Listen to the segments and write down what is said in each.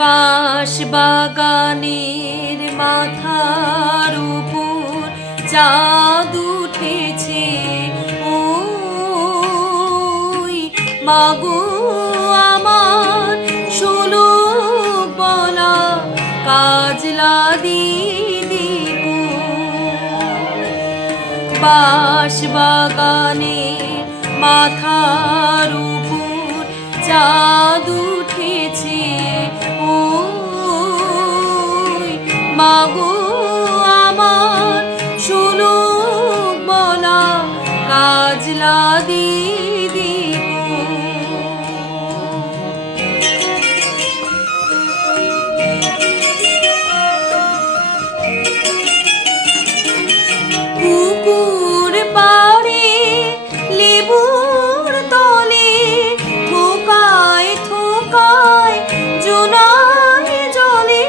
বাঁশ বাগানের মাথার উপর চাঁদ উঠেছে, ওই মাগো আমার শোলক বলা কাজলা দিদি গো। বাঁশ বাগানের মাথার উপর চাঁদ উঠেছে, ওই মাগো আমার শোলক বলা কাজলা দিদি গো। পুকুর পাড়ে লেবুর তলে থোকায় থোকায় জোনাই জলে,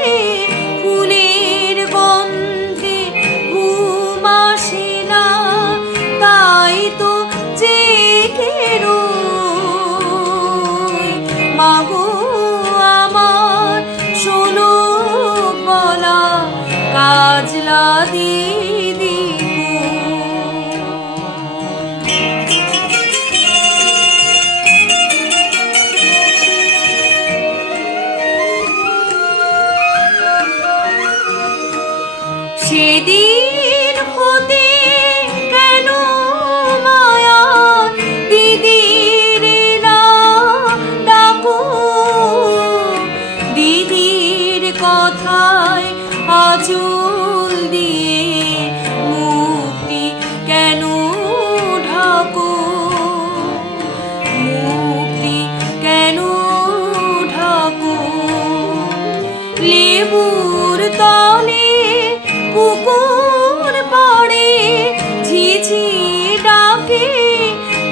ফুলের গন্ধে ঘুম আসে না, তাই তো জেগে রই। মাগো আমার শোলক বলা কাজলা দিদি গো। সেদিন হতে কেন মায়া দিদির না ডাকো, দিদির কথায় আঁচল দিয়ে মুক্তি কেন ঢাকো, মুক্তি কেন ঢাকো। লেবুর তলে পুকুর পাড়ে ঝিঝি ডাকে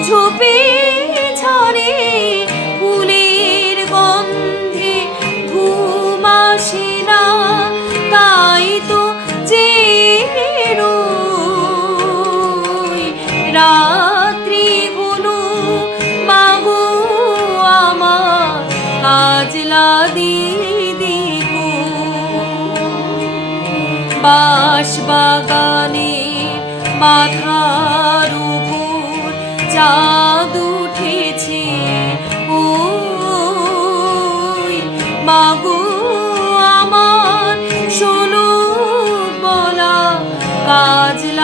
ঝোপে ঝরে, ফুলের গন্ধে ঘুম আসে না, তাই তো জেগে রই। রাত্রি হলো মাগো আমার কাজলা দিদি গো। বাঁশ বাগানের মাথার উপর চাঁদ উঠেছে, ওই মাগো আমার শোলক বলা কাজলা